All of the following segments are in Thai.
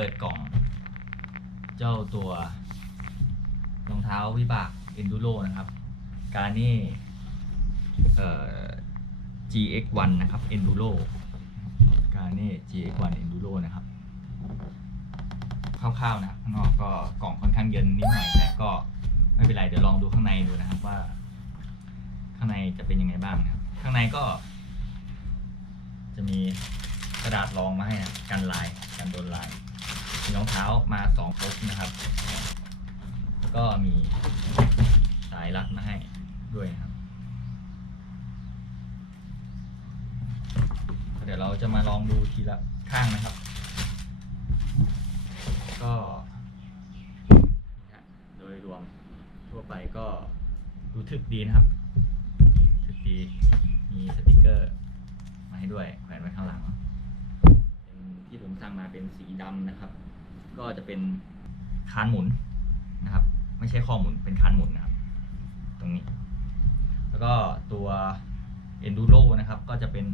เปิดกล่อง เจ้าตัวรองเท้าวิบากเอนดูโรนะครับ การนี่เอ่อ GX1 นะครับ Enduro การนี่ GX1 Enduro นะครับคร่าวๆนะข้างนอกก็กล่องค่อนข้างเย็นนิดหน่อยแต่ก็ไม่เป็นไรเดี๋ยวลองดูข้างในดูนะครับว่า ข้างในจะเป็นยังไงบ้างนะข้างในก็ จะมีกระดาษรองมาให้นะกันลายกันโดนลาย มีรองเท้ามาสองปุ๊บนะครับ แล้วก็มีสายรัดมาให้ด้วยนะครับ เดี๋ยวเราจะมาลองดูทีละข้างนะครับ ก็โดยรวมทั่วไปก็ดูทึกดีนะครับทึกดีมีสติกเกอร์มาให้ด้วยแขวนไว้ข้างหลังเป็นที่ผมสั่งมาเป็นสีดำนะครับ ก็จะเป็นคานหมุนนะครับ ไม่ใช่ข้อหมุนเป็นคานหมุนนะครับ ตรงนี้ แล้วก็ตัว enduro นะครับ ก็จะเป็น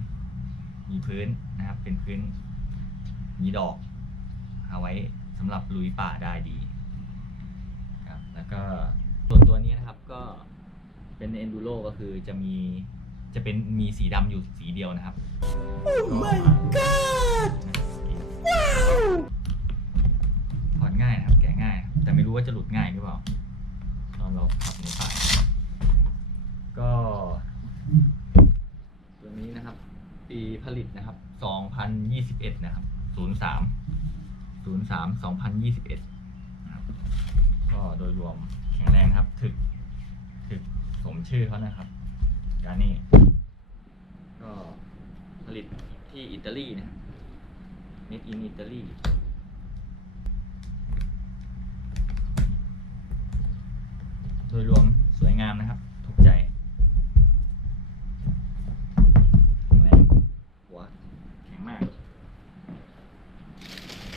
มีพื้นนะครับ เป็นพื้นมีดอกเอาไว้สำหรับลุยป่าได้ดีครับแล้วก็ส่วนตัวนี้นะครับก็เป็น enduro ก็คือจะมีจะเป็นมีสีดำอยู่สีเดียวนะครับ Oh my god ไม่รู้ว่าจะหลุดง่ายหรือเปล่าตอนเราขับในป่าก็ ตัวนี้นะครับ ปีผลิตนะครับ 2021 นะครับ 03 03 2021นะครับก็โดยรวมแข็งแรงครับ ถึก ถึกสมชื่อเขานะครับกานี่ ก็ผลิตที่อิตาลีนะครับ made in Italy โดยรวมสวยงามนะครับ ถูกใจแข็งแรงหัวแข็งมาก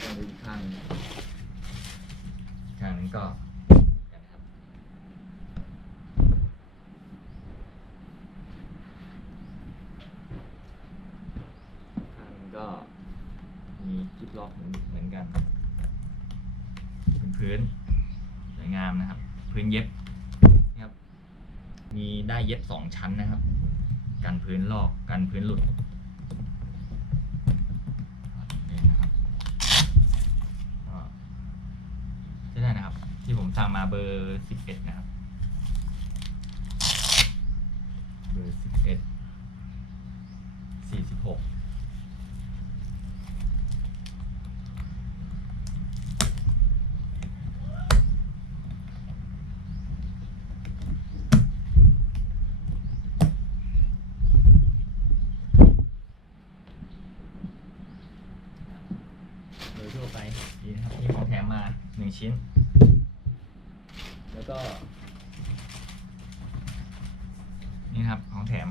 ก็ดูอีกข้างอีกข้างนึงก็กันนะครับข้างหนึงก็มีจิปล็อกเหมือนกัน เป็นพื้นสวยงามนะครับ พื้นเย็บ มีได้เย็บสองชั้นนะครับ กันพื้นลอกกันพื้นหลุดนี่นะครับใช่ได้นะครับ ที่ผมสั่งมาเบอร์สิบเอ็ดนะครับ เบอร์สิบเอ็ดสี่สิบหกโดยทั่วไปดีนะครับมีของแถมมาห นึ่งชิ้น แล้วก็ นี่ครับของแถม